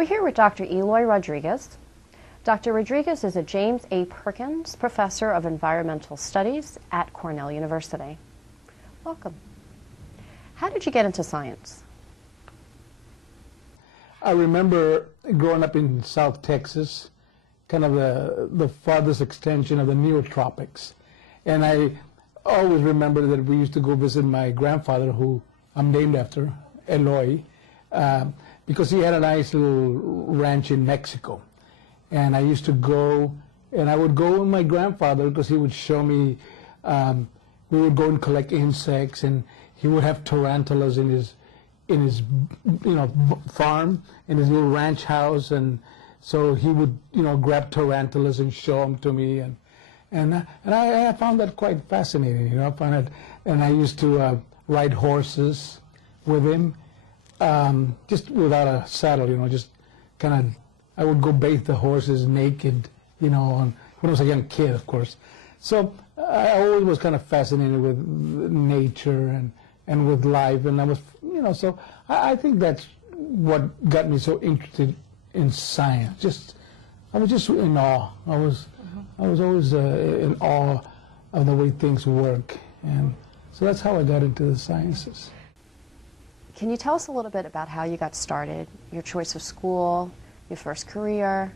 We're here with Dr. Eloy Rodriguez. Dr. Rodriguez is a James A. Perkins Professor of Environmental Studies at Cornell University. Welcome. How did you get into science? I remember growing up in South Texas, kind of the farthest extension of the neotropics. And I always remember that we used to go visit my grandfather, who I'm named after, Eloy, because he had a nice little ranch in Mexico. And I used to go, and I would go with my grandfather because he would show me, we would go and collect insects, and he would have tarantulas in his farm, in his little ranch house, and so he would, grab tarantulas and show them to me, and I found that quite fascinating, I found it, and I used to ride horses with him, just without a saddle, just kind of, I would go bathe the horses naked, when I was a young kid, of course. So I always was kind of fascinated with nature and with life, and I was, so I think that's what got me so interested in science. I was just in awe. I was always in awe of the way things work, and so that's how I got into the sciences. Can you tell us a little bit about how you got started, your choice of school, your first career,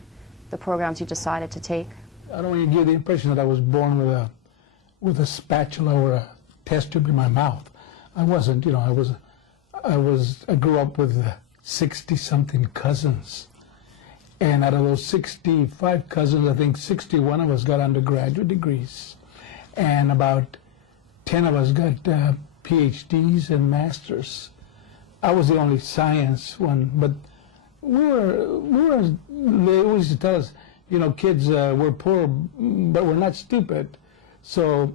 the programs you decided to take? I don't want to give the impression that I was born with a spatula or a test tube in my mouth. I wasn't, I grew up with 60-something cousins. And out of those 65 cousins, I think 61 of us got undergraduate degrees. And about 10 of us got PhDs and masters. I was the only science one, but they always used to tell us, kids, we're poor, but we're not stupid. So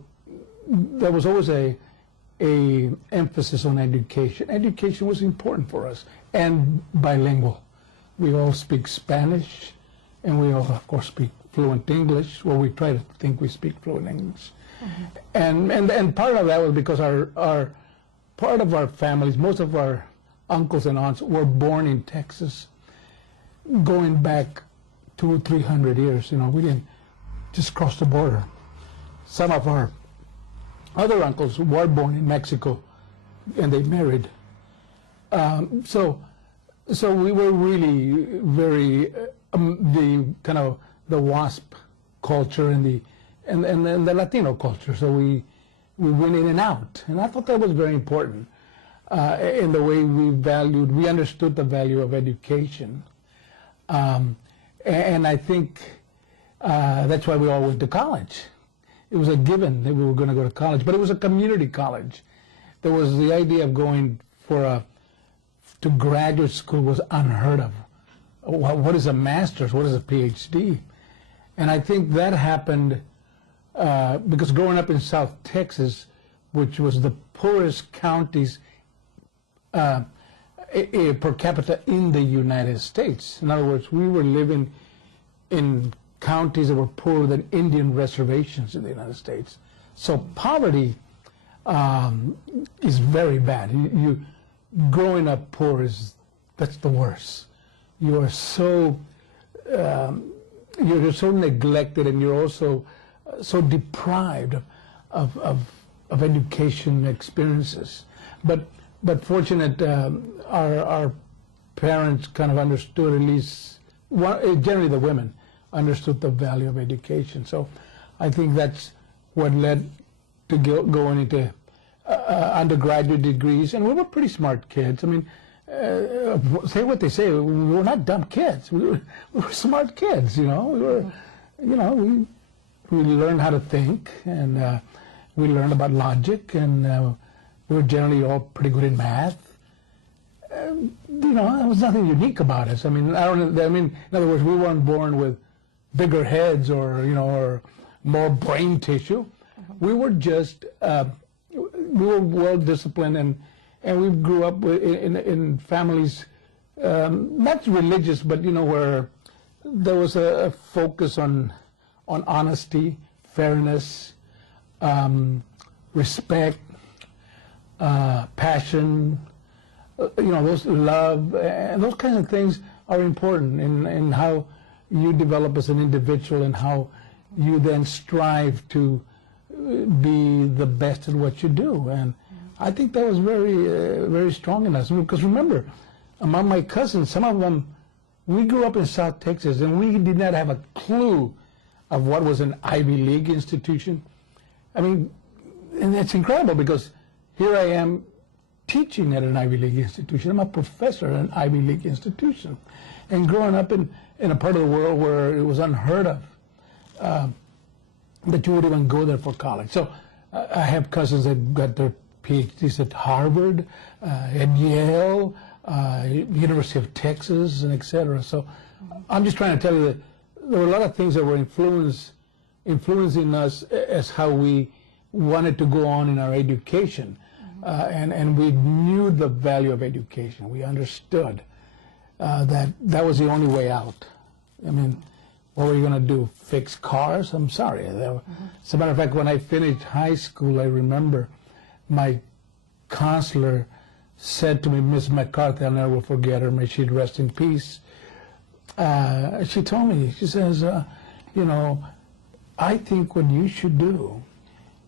there was always a emphasis on education. Education was important for us, and bilingual. We all speak Spanish, and we all, of course, speak fluent English. Well, we try to think we speak fluent English. Mm-hmm. And part of that was because our part of our families, most of our uncles and aunts were born in Texas, going back 200 or 300 years. We didn't just cross the border. Some of our other uncles were born in Mexico, and they married. So we were really very the kind of the WASP culture and the Latino culture. So we went in and out, and I thought that was very important in the way we understood the value of education, and I think that's why we all went to college. It was a given that we were going to go to college, but it was a community college. There was the idea of going to graduate school was unheard of. What is a master's? What is a PhD? And I think that happened because growing up in South Texas, which was the poorest counties per capita in the United States. In other words, we were living in counties that were poorer than Indian reservations in the United States. So poverty is very bad. Growing up poor that's the worst. You are so you're so neglected, and you're also so deprived of education experiences. But fortunate, our parents kind of understood, at least generally the women understood the value of education. So I think that's what led to going into undergraduate degrees. And we were pretty smart kids. I mean, say what they say, we were not dumb kids. We were smart kids, We were, we learned how to think, and we learned about logic, and we were generally all pretty good in math. There was nothing unique about us. I mean, in other words, we weren't born with bigger heads or more brain tissue. We were just we were well disciplined, and we grew up in families not religious, but where there was a focus on honesty, fairness, respect, passion, those love, and those kinds of things are important in how you develop as an individual and how you then strive to be the best at what you do. And I think that was very strong in us. Because remember, among my cousins, some of them, we grew up in South Texas, and we did not have a clue of what was an Ivy League institution. I mean, and that's incredible, because here I am teaching at an Ivy League institution. I'm a professor at an Ivy League institution. And growing up in a part of the world where it was unheard of that you would even go there for college. So I have cousins that got their PhDs at Harvard, at Yale, University of Texas, and et cetera. So I'm just trying to tell you that there were a lot of things that were influencing us as how we wanted to go on in our education. And we knew the value of education. We understood that was the only way out. I mean, what were you going to do, fix cars? I'm sorry. As a matter of fact, when I finished high school, I remember my counselor said to me, Miss McCarthy, I'll never forget her, may she rest in peace. She told me, she says, you know, I think what you should do,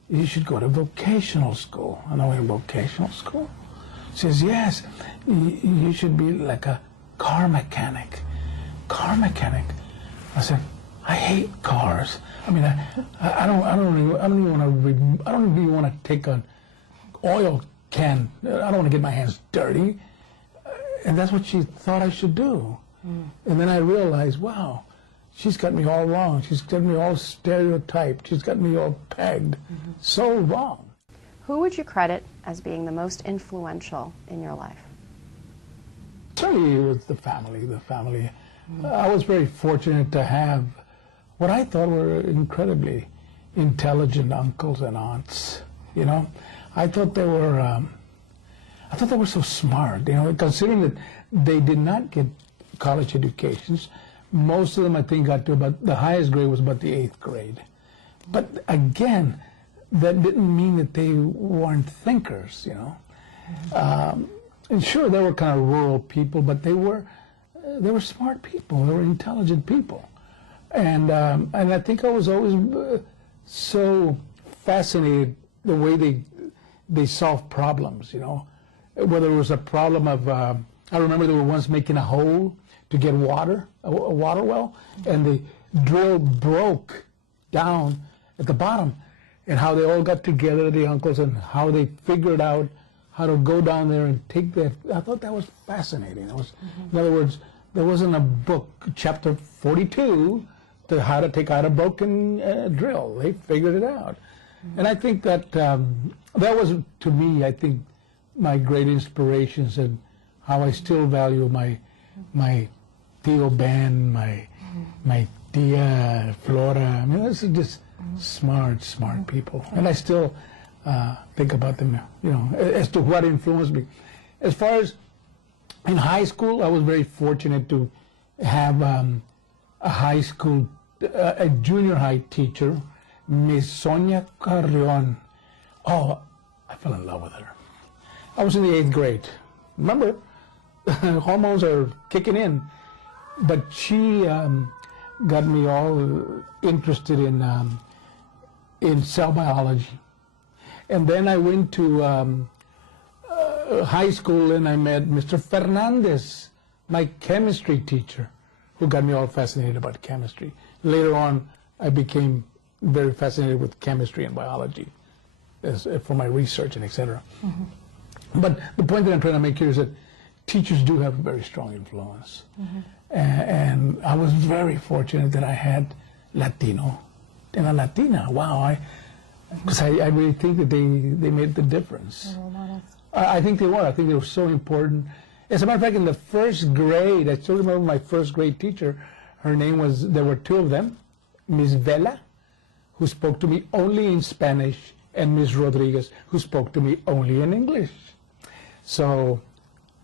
you should go to vocational school. And I went, vocational school? She says, yes, you should be like a car mechanic. Car mechanic. I said, I hate cars. I mean, I don't even want to take an oil can. I don't want to get my hands dirty. And that's what she thought I should do. And then I realized, wow, she's got me all wrong. She's got me all stereotyped. She's got me all pegged. So wrong. Who would you credit as being the most influential in your life? Certainly it was the family. I was very fortunate to have what I thought were incredibly intelligent uncles and aunts. You know, I thought they were so smart. You know, considering that they did not get college educations, most of them I think got to about the highest grade was about the 8th grade. But again, that didn't mean that they weren't thinkers. You know, and sure they were kind of rural people, but they were smart people. They were intelligent people, and I think I was always so fascinated the way they solved problems. You know, whether it was a problem of I remember they were once making a hole to get water, a water well, and the drill broke down at the bottom, and how they all got together, the uncles, and how they figured out how to go down there and take that. I thought that was fascinating. It was, in other words, there wasn't a book, chapter 42, to how to take out a broken drill. They figured it out. And I think that that was, to me, I think, my great inspirations and how I still value my Tío Ben, my Tia Flora. I mean, those are just smart people. And I still think about them, you know, as to what influenced me. As far as in high school, I was very fortunate to have a junior high teacher, Miss Sonia Carrion. Oh, I fell in love with her. I was in the 8th grade. Remember, hormones are kicking in. But she got me all interested in cell biology. And then I went to high school and I met Mr. Fernandez, my chemistry teacher, who got me all fascinated about chemistry. Later on, I became very fascinated with chemistry and biology for my research and etc. But the point that I'm trying to make here is that teachers do have a very strong influence. And I was very fortunate that I had Latino and a Latina. Wow, because I really think that they made the difference. I think they were. I think they were so important. As a matter of fact, in the 1st grade, I still remember my 1st grade teacher. Her name was, there were 2 of them, Miss Vela, who spoke to me only in Spanish, and Miss Rodriguez, who spoke to me only in English. So,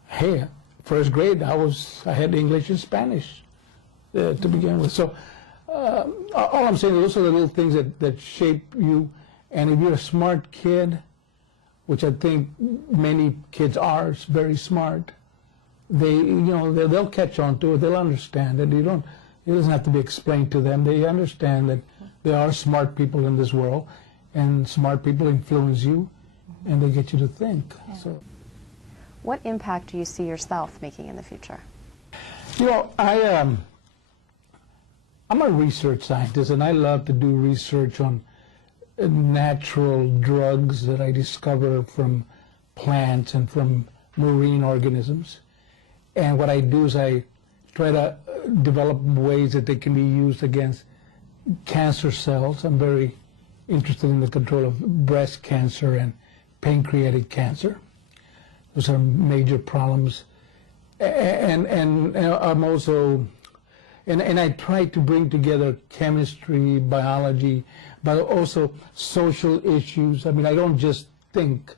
hey, 1st grade, I had English and Spanish to begin with. So, all I'm saying is those are the little things that shape you. And if you're a smart kid, which I think many kids are very smart, they'll catch on to it. They'll understand it. It doesn't have to be explained to them. They understand that there are smart people in this world, and smart people influence you, and they get you to think. Yeah. So, what impact do you see yourself making in the future? I'm a research scientist, and I love to do research on natural drugs that I discover from plants and from marine organisms. And what I do is I try to develop ways that they can be used against cancer cells. I'm very interested in the control of breast cancer and pancreatic cancer. Those are major problems. And I'm also, and I try to bring together chemistry, biology, but also social issues. I mean, I don't just think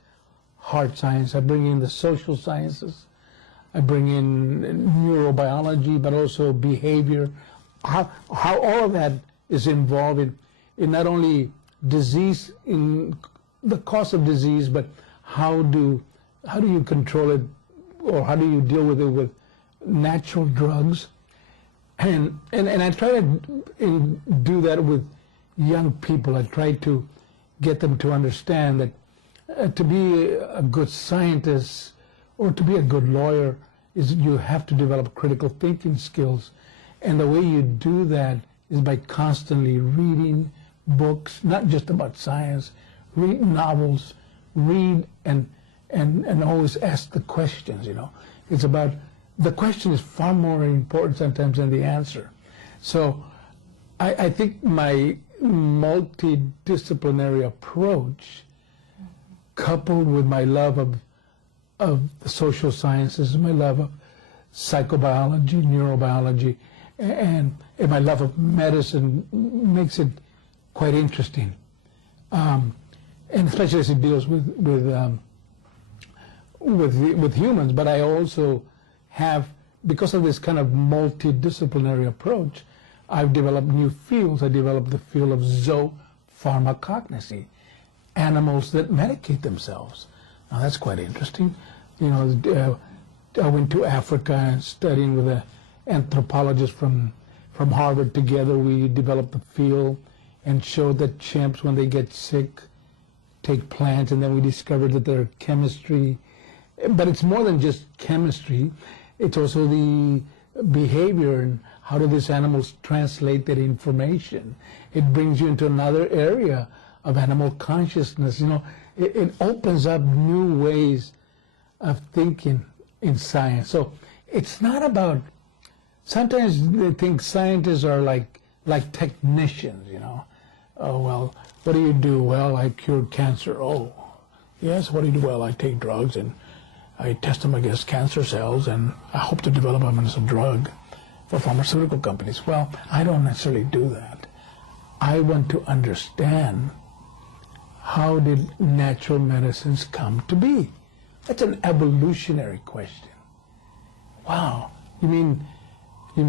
hard science. I bring in the social sciences. I bring in neurobiology, but also behavior. How all of that is involved in not only disease, in the cause of disease, but how do you control it, or how do you deal with it with natural drugs? And I try to do that with young people. I try to get them to understand that to be a good scientist or to be a good lawyer is you have to develop critical thinking skills. And the way you do that is by constantly reading books, not just about science, read novels, read and always ask the questions, It's about, the question is far more important sometimes than the answer. So I think my multidisciplinary approach, coupled with my love of the social sciences, my love of psychobiology, neurobiology, and my love of medicine makes it quite interesting. And especially as it deals with humans, but I also have, because of this kind of multidisciplinary approach, I've developed new fields. I developed the field of zoopharmacognosy, animals that medicate themselves. Now that's quite interesting. I went to Africa and studying with an anthropologist from Harvard. Together we developed the field and showed that chimps, when they get sick, take plants, and then we discovered that their chemistry, but it's more than just chemistry, it's also the behavior and how do these animals translate that information. It brings you into another area of animal consciousness. It opens up new ways of thinking in science. So it's not about, sometimes they think scientists are like technicians, Oh, well, what do you do? Well, I cured cancer. Oh, yes, what do you do? Well, I take drugs and I test them against cancer cells and I hope to develop them as a drug for pharmaceutical companies. Well, I don't necessarily do that. I want to understand, how did natural medicines come to be? That's an evolutionary question. Wow. You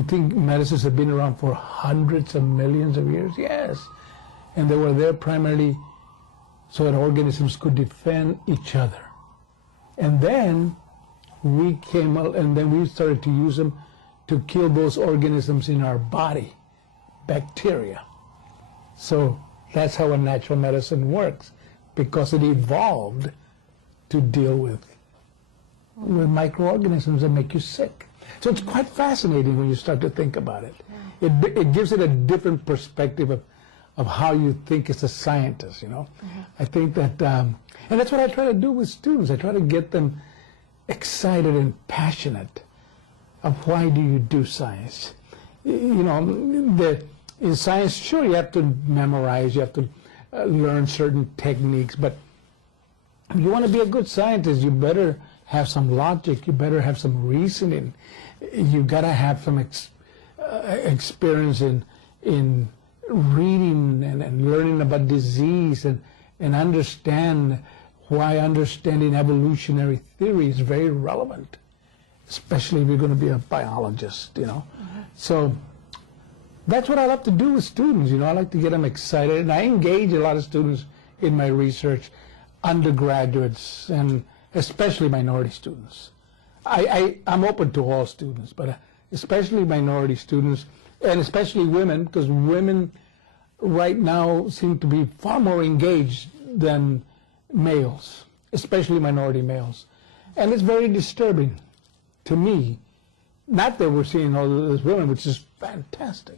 think medicines have been around for hundreds of millions of years? Yes. And they were there primarily so that organisms could defend each other. And then we came out, and then we started to use them to kill those organisms in our body, bacteria. So that's how a natural medicine works, because it evolved to deal with microorganisms that make you sick. So it's quite fascinating when you start to think about it. It gives it a different perspective of how you think as a scientist, I think that, and that's what I try to do with students. I try to get them excited and passionate of why do you do science. In science, sure, you have to memorize, you have to learn certain techniques, but if you want to be a good scientist, you better have some logic, you better have some reasoning, you got to have some experience in reading and learning about disease and understand why understanding evolutionary theory is very relevant, especially if you're going to be a biologist, So that's what I love to do with students, I like to get them excited, and I engage a lot of students in my research, undergraduates, and especially minority students. I'm open to all students, but especially minority students, and especially women, because women right now seem to be far more engaged than males, especially minority males. And it's very disturbing to me. Not that we're seeing all those women, which is fantastic.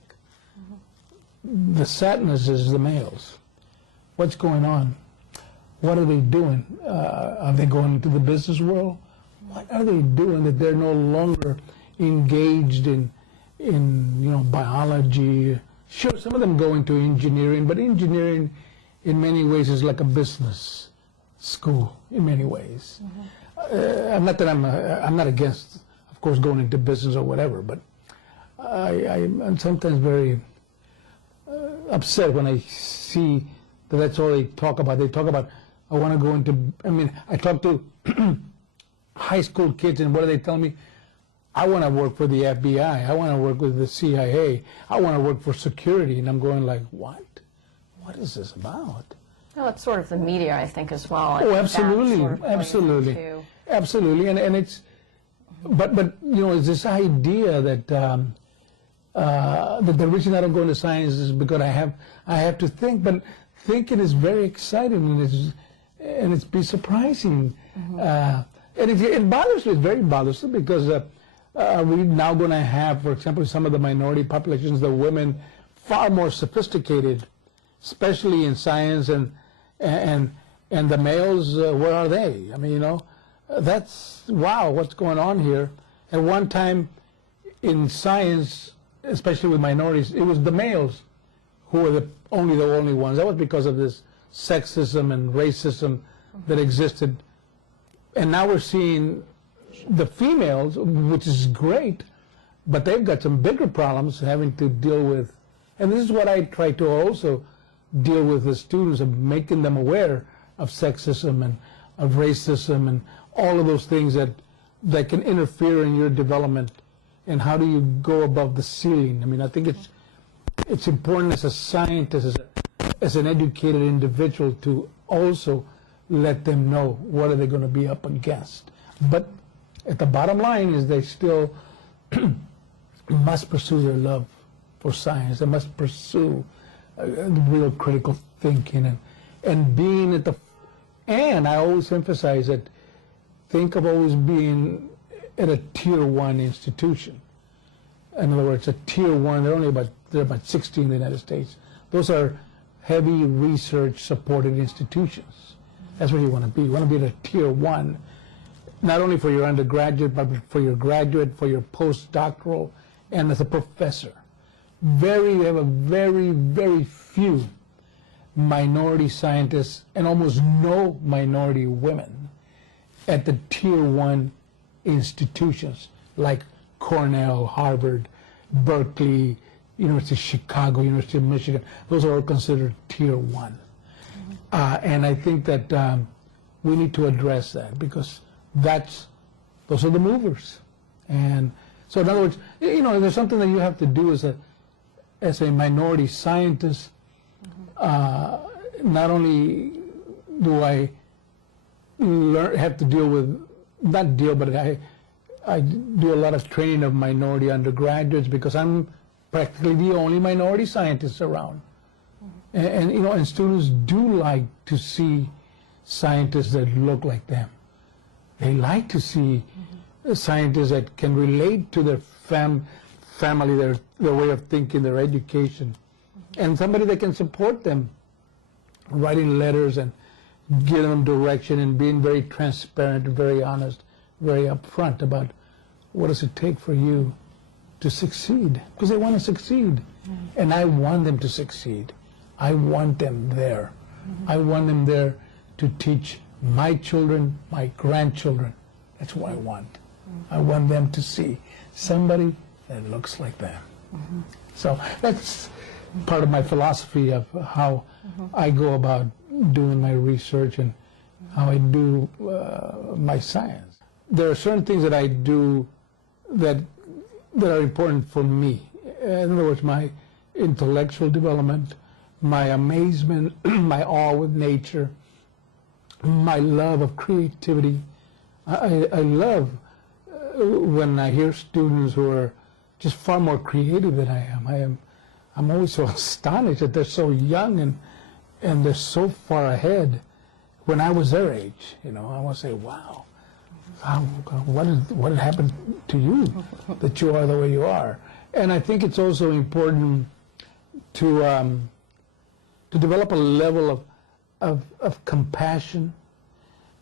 The sadness is the males. What's going on? What are they doing? Are they going into the business world? What are they doing that they're no longer engaged in biology? Sure, some of them go into engineering, but engineering in many ways is like a business school in many ways. I'm not against, of course, going into business or whatever, but I'm sometimes very upset when I see that that's all they talk about. They talk about, I want to go into, I talk to high school kids, and what do they tell me? I want to work for the FBI. I want to work with the CIA. I want to work for security. And I'm going like, what? What is this about? Well, it's sort of the media, I think, as well. Oh, absolutely, absolutely, absolutely. And it's, but it's this idea that that the reason I don't go into science is because I have to think. But thinking is very exciting, and it's be surprising. And it bothers me. It's very bothersome because we're now going to have, for example, some of the minority populations, the women, far more sophisticated, especially in science, and the males, where are they? That's, wow, what's going on here? At one time in science, especially with minorities, it was the males who were the only ones. That was because of this sexism and racism that existed. And now we're seeing the females, which is great, but they've got some bigger problems having to deal with. And this is what I try to also deal with the students, of making them aware of sexism and of racism and all of those things that can interfere in your development. And how do you go above the ceiling? I think it's important as a scientist, as an educated individual, to also let them know what are they going to be up against. But at the bottom line is they still must pursue their love for science. They must pursue real critical thinking and being at the. And I always emphasize that, think of always being at a tier 1 institution. In other words, a tier 1. There are about 60 in the United States. Those are heavy research supported institutions. That's where you want to be. You want to be at a tier 1. Not only for your undergraduate, but for your graduate, for your postdoctoral, and as a professor. We have a very, very few minority scientists and almost no minority women at the tier 1 institutions like Cornell, Harvard, Berkeley, University of Chicago, University of Michigan. Those are all considered tier 1. And I think that we need to address that, because those are the movers. And so, in other words, there's something that you have to do as a minority scientist. Not only do I have to deal with, but I do a lot of training of minority undergraduates, because I'm practically the only minority scientist around. And students do like to see scientists that look like them. They like to see scientists that can relate to their family, their way of thinking, their education, and somebody that can support them, writing letters and giving them direction and being very transparent, very honest, very upfront about what does it take for you to succeed, because they want to succeed. And I want them to succeed. I want them there. I want them there to teach my children, my grandchildren. That's what I want. I want them to see somebody that looks like them. So that's part of my philosophy of how I go about doing my research and how I do my science. There are certain things that I do that are important for me. In other words, my intellectual development, my amazement, my awe with nature, my love of creativity. I love when I hear students who are just far more creative than I am, I'm always so astonished that they're so young and they're so far ahead. When I was their age, I want to say, wow, what happened to you that you are the way you are? And I think it's also important to develop a level of compassion,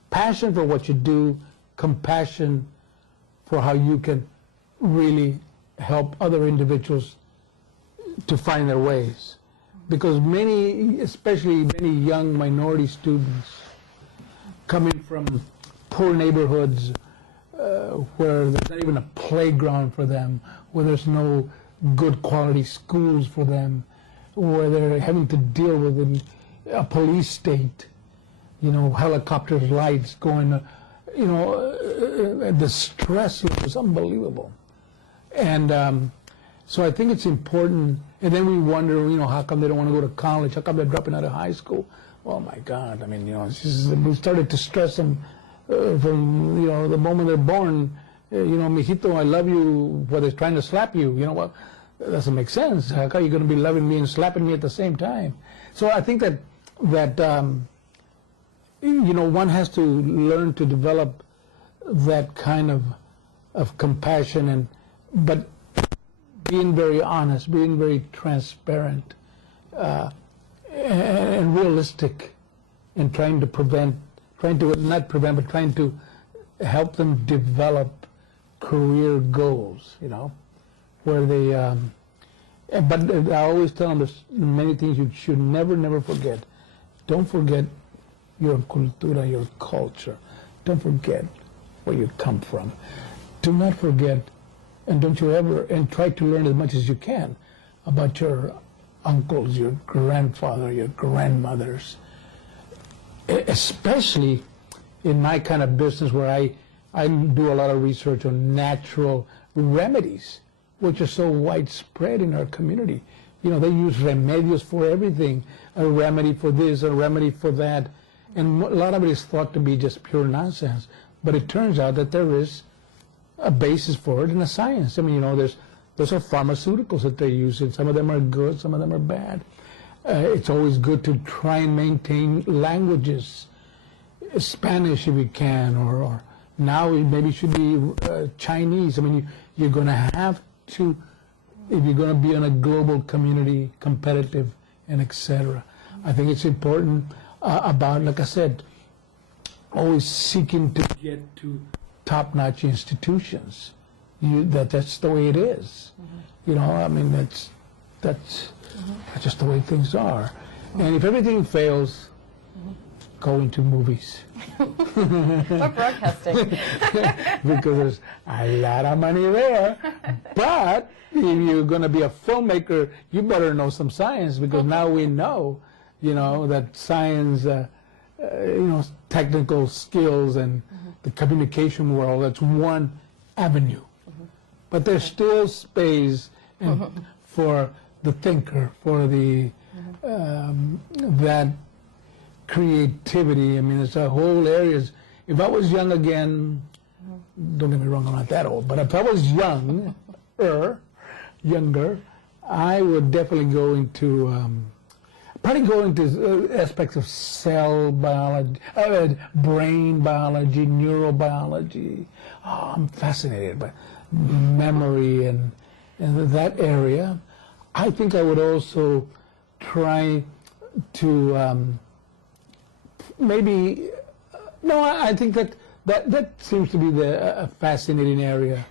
passion for what you do, compassion for how you can really help other individuals to find their ways. Because many, especially many young minority students coming from poor neighborhoods where there's not even a playground for them, where there's no good quality schools for them, where they're having to deal with a police state, helicopter lights going, the stress was unbelievable. And so I think it's important, and then we wonder, how come they don't want to go to college? How come they're dropping out of high school? Oh my God, I mean, we started to stress them from, the moment they're born, mijito, I love you, whether it's trying to slap you, well, that doesn't make sense. How are you going to be loving me and slapping me at the same time? So I think that one has to learn to develop that kind of compassion, but being very honest, being very transparent, and realistic, and trying to help them develop career goals, where they, but I always tell them there's many things you should never forget. Don't forget your cultura, your culture. Don't forget where you come from. Do not forget, and don't you ever, and try to learn as much as you can about your uncles, your grandfather, your grandmothers, especially in my kind of business where I do a lot of research on natural remedies, which are so widespread in our community. They use remedios for everything, a remedy for this, a remedy for that, and a lot of it is thought to be just pure nonsense. But it turns out that there is a basis for it in the science. I mean, those are pharmaceuticals that they use, and some of them are good, some of them are bad. It's always good to try and maintain languages, Spanish if you can, or now it maybe should be Chinese. I mean, you're going to have to, if you're going to be in a global community, competitive, and etc. I think it's important about, like I said, always seeking to get to top-notch institutions. That's the way it is. I mean, that's just the way things are. And if everything fails, go into movies. Or broadcasting. Because there's a lot of money there. But if you're going to be a filmmaker, you better know some science, because now we know, that science, technical skills and the communication world, that's one avenue. But there's still space for the thinker, for the that creativity. I mean, it's a whole area. If I was young again, don't get me wrong, I'm not that old, but if I was younger, I would definitely go into aspects of cell biology, brain biology, neurobiology. Oh, I'm fascinated by memory and that area. I think I would also try to I think that seems to be a fascinating area,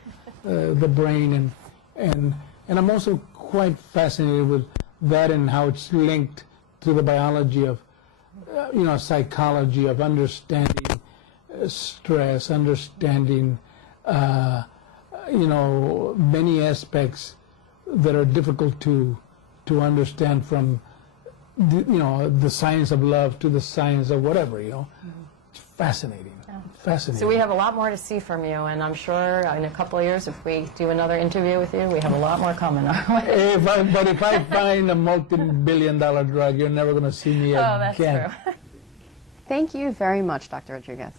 the brain, and I'm also quite fascinated with that and how it's linked to the biology of, psychology of understanding stress, understanding, many aspects that are difficult to understand, from the science of love to the science of whatever, It's fascinating. Yeah. Fascinating. So we have a lot more to see from you, and I'm sure in a couple of years, if we do another interview with you, we have a lot more coming our way. But if I find a multi-billion-dollar drug, you're never going to see me again. Oh, that's true. Thank you very much, Dr. Rodriguez.